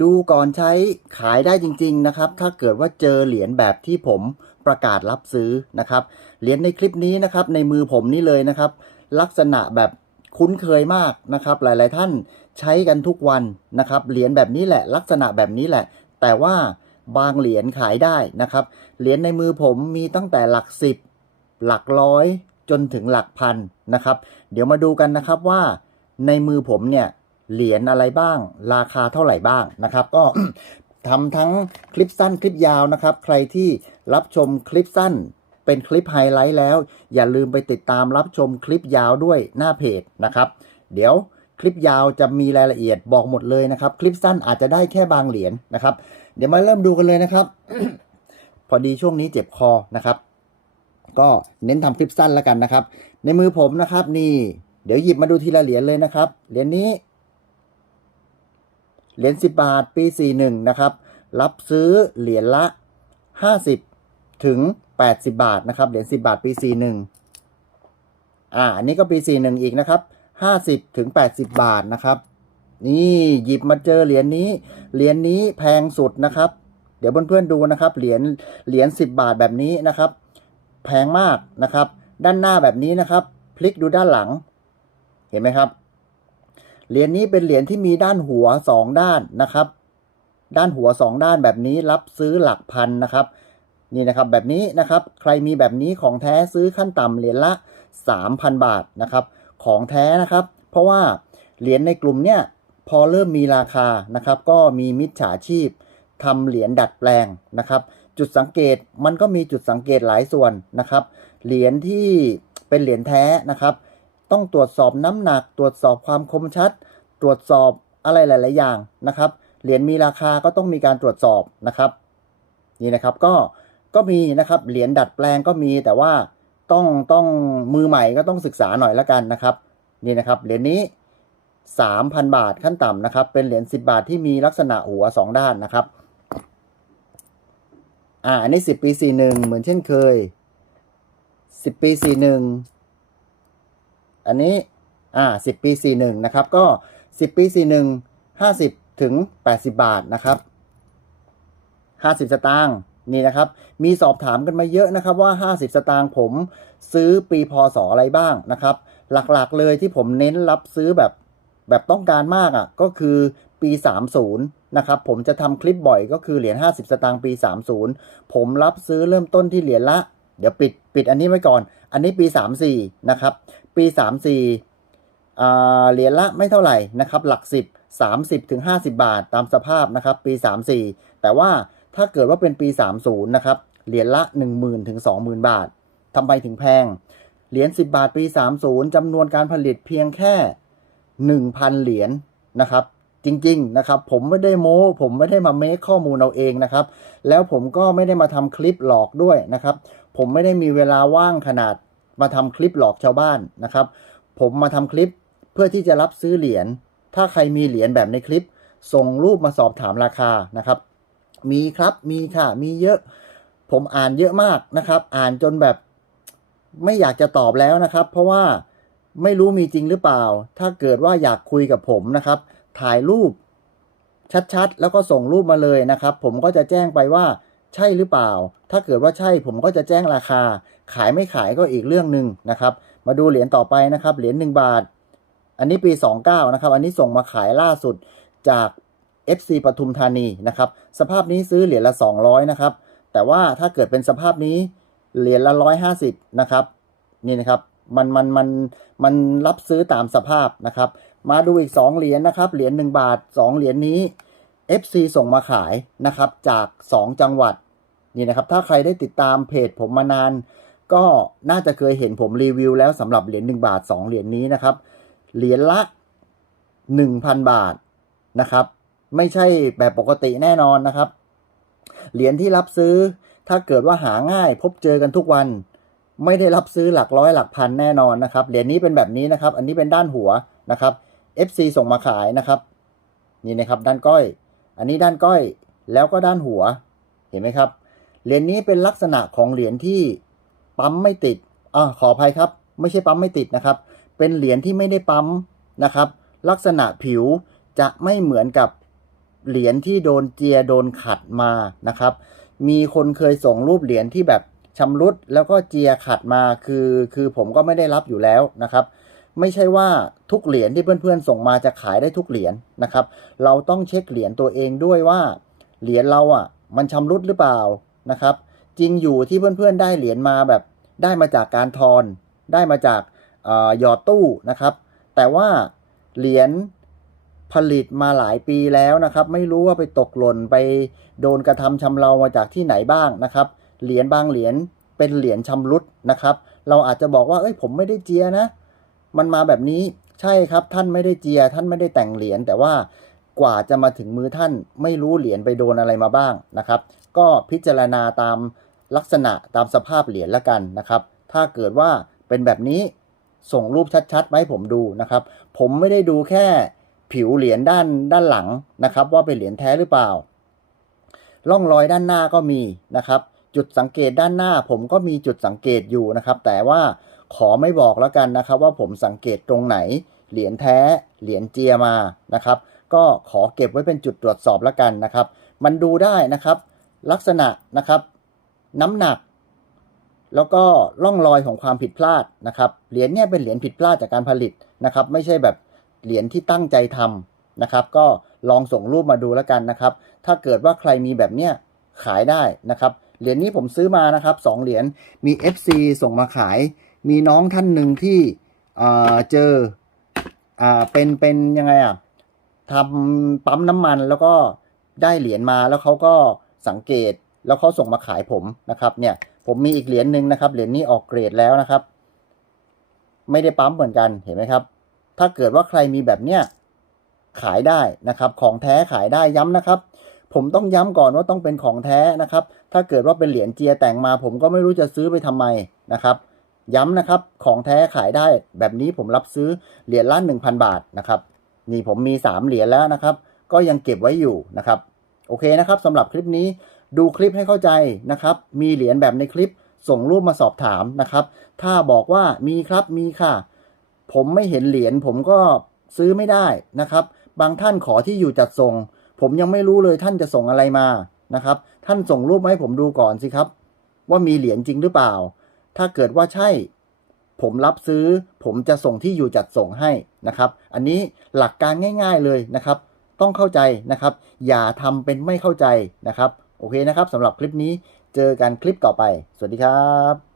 ดูก่อนใช้ขายได้จริง ๆนะครับ ถ้าเกิดว่าเจอเหรียญแบบที่ผมประกาศรับซื้อนะครับเหรียญในคลิปนี้นะครับ ในมือผมนี่เลยนะครับ ลักษณะแบบคุ้นเคยมากนะครับ หลายๆท่านใช้กันทุกวันนะครับเหรียญแบบนี้แหละ ลักษณะแบบนี้แหละ แต่ว่าบางเหรียญขายได้นะครับเหรียญในมือผมมีตั้งแต่หลักสิบหลักร้อยจนถึงหลักพันนะครับ เดี๋ยวมาดูกันนะครับว่าในมือผมเนี่ย เหรียญอะไรบ้าง ราคาเท่าไหร่บ้างนะครับ ก็ทำทั้งคลิปสั้นคลิปยาวนะครับ ใครที่รับชมคลิปสั้นเป็นคลิปไฮไลท์แล้ว อย่าลืมไปติดตามรับชมคลิปยาวด้วยหน้าเพจนะครับ เดี๋ยวคลิปยาวจะมีรายละเอียดบอกหมดเลยนะครับ คลิปสั้นอาจจะได้แค่บางเหรียญนะครับ เดี๋ยวมาเริ่มดูกันเลยนะครับ พอดีช่วงนี้เจ็บคอนะครับ ก็เน้นทำคลิปสั้นแล้วกันนะครับ ในมือผมนะครับ นี่ เดี๋ยวหยิบมาดูทีละเหรียญเลยนะครับเหรียญนี้ เหรียญ10 บาทปี 41 นะครับ รับซื้อเหรียญละ 50 ถึง 80 บาทนะครับ เหรียญ10 บาทปี 41 อ่าอันนี้ก็ปี 41 อีกนะครับ 50 ถึง 80 บาทนะครับ นี่หยิบมาเจอเหรียญนี้ เหรียญนี้แพงสุดนะครับ เดี๋ยวเพื่อนๆดูนะครับ เหรียญ เหรียญ10 บาทแบบนี้นะครับ แพงมากนะครับ ด้านหน้าแบบนี้นะครับ พลิกดูด้านหลัง เห็นไหมครับ เหรียญนี้เป็นเหรียญที่มีด้านหัวสองด้านนะครับ ด้านหัวสองด้านแบบนี้รับซื้อหลักพันนะครับ นี่นะครับแบบนี้นะครับ ใครมีแบบนี้ของแท้ซื้อขั้นต่ำเหรียญละ 3,000 บาทนะครับ ของแท้นะครับ เพราะว่าเหรียญในกลุ่มเนี่ยพอเริ่มมีราคานะครับ ก็มีมิจฉาชีพทำเหรียญดัดแปลงนะครับ จุดสังเกตมันก็มีจุดสังเกตหลายส่วนนะครับ เหรียญที่เป็นเหรียญแท้นะครับ ต้องตรวจสอบน้ำหนัก ตรวจสอบความคมชัด ตรวจสอบอะไรหลาย ๆ อย่างนะครับ เหรียญมีราคาก็ต้องมีการตรวจสอบนะครับ นี่นะครับก็ก็มีนะครับเหรียญดัดแปลงก็มีแต่ว่าต้องต้องมือใหม่ก็ต้องศึกษาหน่อยละกันนะครับนี่นะครับเหรียญนี้ 3,000 บาทขั้นต่ำนะครับ เป็นเหรียญ10 บาทที่มีลักษณะหัว 2 ด้านนะครับอ่าอันนี้ 10 ปี 41 เหมือนเช่นเคย 10 ปี 41 อันนี้อ่า10ปี41นะครับ ก็10ปี41 50ถึง80บาทนะครับ50สตางค์นี่นะครับ มีสอบถามกันมาเยอะนะครับว่า 50 สตางค์ผมซื้อปีพศอะไรบ้างนะครับ หลักๆเลยที่ผมเน้นรับซื้อแบบแบบต้องการมากอะ่ะก็คือปี 30 นะครับ ผมจะทำคลิปบ่อยก็คือเหรียญ50 สตางค์ปี 30 ผมรับซื้อเริ่มต้นที่เหรียญละ เดี๋ยวปิดปิดอันนี้ไว้ก่อน อันนี้ปี 34 นะครับ ปี 34อ่เหรียญละไม่เท่าไหร่นะครับ หลัก 10 30ถึง50 บาทตามสภาพนะครับ ปี 34 แต่ว่าถ้าเกิดว่าเป็นปี 30 นะครับ เหรียญละ 10,000ถึง20,000 บาททำไมถึงแพง เหรียญ10 บาทปี 30จำนวนการผลิตเพียงแค่ 1,000 เหรียญนะครับจริงๆนะครับผมไม่ได้โม้ผมไม่ได้มาเมคข้อมูลเอาเองนะครับ แล้วผมก็ไม่ได้มาทำคลิปหลอกด้วยนะครับ ผมไม่ได้มีเวลาว่างขนาด มาทำคลิปหลอกชาวบ้านนะครับ ผมมาทำคลิปเพื่อที่จะรับซื้อเหรียญ ถ้าใครมีเหรียญแบบในคลิป ส่งรูปมาสอบถามราคานะครับ มีครับมีค่ะมีเยอะ ผมอ่านเยอะมากนะครับ อ่านจนแบบไม่อยากจะตอบแล้วนะครับ เพราะว่าไม่รู้มีจริงหรือเปล่า ถ้าเกิดว่าอยากคุยกับผมนะครับ ถ่ายรูปชัดๆ แล้วก็ส่งรูปมาเลยนะครับ ผมก็จะแจ้งไปว่า ใช่หรือเปล่า ถ้าเกิดว่าใช่ผมก็จะแจ้งราคา ขายไม่ขายก็อีกเรื่องหนึ่งนะครับ มาดูเหรียญต่อไปนะครับ เหรียญ1บาท อันนี้ปี 29 นะครับ อันนี้ส่งมาขายล่าสุดจาก FC ปทุมธานีนะครับ สภาพนี้ซื้อเหรียญละ 200 นะครับ แต่ว่าถ้าเกิดเป็นสภาพนี้เหรียญละ 150 นะครับ นี่นะครับมันมันมันมันรับซื้อตามสภาพนะครับ มาดูอีก 2 เหรียญนะครับ เหรียญ1บาท 2 เหรียญนี้ FC ส่งมาขายนะครับจาก 2 จังหวัดนี่นะครับถ้าใครได้ติดตามเพจผมมานาน ก็น่าจะเคยเห็นผมรีวิวแล้วสำหรับเหรียญ1บาท 2 เหรียญนี้นะครับ เหรียญละ 1,000 บาทนะครับ ไม่ใช่แบบปกติแน่นอนนะครับ เหรียญที่รับซื้อถ้าเกิดว่าหาง่ายพบเจอกันทุกวัน ไม่ได้รับซื้อหลักร้อยหลักพันแน่นอนนะครับเหรียญนี้เป็นแบบนี้นะครับ อันนี้เป็นด้านหัวนะครับ FC ส่งมาขายนะครับ นี่นะครับด้านก้อย อันนี้ด้านก้อยแล้วก็ด้านหัวเห็นไหมครับ เหรียญนี้เป็นลักษณะของเหรียญที่ปั๊มไม่ติดอ่าขออภัยครับ ไม่ใช่ปั๊มไม่ติดนะครับ เป็นเหรียญที่ไม่ได้ปั๊มนะครับ ลักษณะผิวจะไม่เหมือนกับเหรียญที่โดนเจียโดนขัดมานะครับ มีคนเคยส่งรูปเหรียญที่แบบชำรุดแล้วก็เจียขัดมาคือ คือผมก็ไม่ได้รับอยู่แล้วนะครับ ไม่ใช่ว่าทุกเหรียญที่เพื่อนๆ ส่งมาจะขายได้ทุกเหรียญนะครับ เราต้องเช็คเหรียญตัวเองด้วยว่า เหรียญเราอะ มันชำรุดหรือเปล่านะครับ จริงอยู่ที่เพื่อนๆ ได้เหรียญมาแบบ ได้มาจากการทอน ได้มาจากหยอดตู้นะครับ แต่ว่าเหรียญผลิตมาหลายปีแล้วนะครับ ไม่รู้ว่าไปตกหล่นไปโดนกระทำชำเรามาจากที่ไหนบ้างนะครับ เหรียญบางเหรียญเป็นเหรียญชำรุดนะครับ เราอาจจะบอกว่าเอ้ยผมไม่ได้เจียนะ มันมาแบบนี้ใช่ครับท่านไม่ได้เจีย ท่านไม่ได้แต่งเหรียญแต่ว่ากว่าจะมาถึงมือท่านไม่รู้เหรียญไปโดนอะไรมาบ้างนะครับ ก็พิจารณาตามลักษณะตามสภาพเหรียญละกันนะครับ ถ้าเกิดว่าเป็นแบบนี้ส่งรูปชัดๆมาให้ผมดูนะครับ ผมไม่ได้ดูแค่ผิวเหรียญด้านด้านหลังนะครับ ว่าเป็นเหรียญแท้หรือเปล่าร่องรอยด้านหน้าก็มีนะครับ จุดสังเกตด้านหน้าผมก็มีจุดสังเกตอยู่นะครับ แต่ว่า ขอไม่บอกแล้วกันนะครับ ว่าผมสังเกตตรงไหน เหรียญแท้ เหรียญเจียมานะครับ ก็ขอเก็บไว้เป็นจุดตรวจสอบแล้วกันนะครับ มันดูได้นะครับ ลักษณะนะครับ น้ำหนัก แล้วก็ร่องรอยของความผิดพลาดนะครับเหรียญเนี่ยเป็นเหรียญผิดพลาดจากการผลิตนะครับ ไม่ใช่แบบเหรียญที่ตั้งใจทำนะครับ ก็ลองส่งรูปมาดูแล้วกันนะครับ ถ้าเกิดว่าใครมีแบบเนี้ยขายได้นะครับเหรียญนี้ผมซื้อมานะครับสองเหรียญมี FC ส่งมาขาย มีน้องท่านหนึ่งที่เจออเป็นเป็นยังไงอะทำปั๊มน้ำมันแล้วก็ได้เหรียญมาแล้วเขาก็สังเกตแล้วเขาส่งมาขายผมนะครับเนี่ยผมมีอีกเหรียญหนึ่งนะครับเหรียญนี้ออกเกรดแล้วนะครับ ไม่ได้ปั๊มเหมือนกันเห็นไหมครับ ถ้าเกิดว่าใครมีแบบเนี้ยขายได้นะครับ ของแท้ขายได้ย้ำนะครับ ผมต้องย้ำก่อนว่าต้องเป็นของแท้นะครับ ถ้าเกิดว่าเป็นเหรียญเจียแต่งมา ผมก็ไม่รู้จะซื้อไปทำไมนะครับ ย้ำนะครับของแท้ขายได้แบบนี้ผมรับซื้อเหรียญละ1,000 บาทนะครับนี่ผมมี 3 เหรียญแล้วนะครับ ก็ยังเก็บไว้อยู่นะครับ โอเคนะครับสำหรับคลิปนี้ดูคลิปให้เข้าใจนะครับ มีเหรียญแบบในคลิปส่งรูปมาสอบถามนะครับ ถ้าบอกว่ามีครับมีค่ะ ผมไม่เห็นเหรียญผมก็ซื้อไม่ได้นะครับ บางท่านขอที่อยู่จัดส่ง ผมยังไม่รู้เลยท่านจะส่งอะไรมานะครับ ท่านส่งรูปมาให้ผมดูก่อนสิครับ ว่ามีเหรียญจริงหรือเปล่า ถ้าเกิดว่าใช่ ผมรับซื้อ ผมจะส่งที่อยู่จัดส่งให้นะครับ อันนี้หลักการง่าย ๆเลยนะครับ ต้องเข้าใจนะครับ อย่าทำเป็นไม่เข้าใจนะครับ โอเคนะครับสำหรับคลิปนี้เจอกันคลิปต่อไป สวัสดีครับ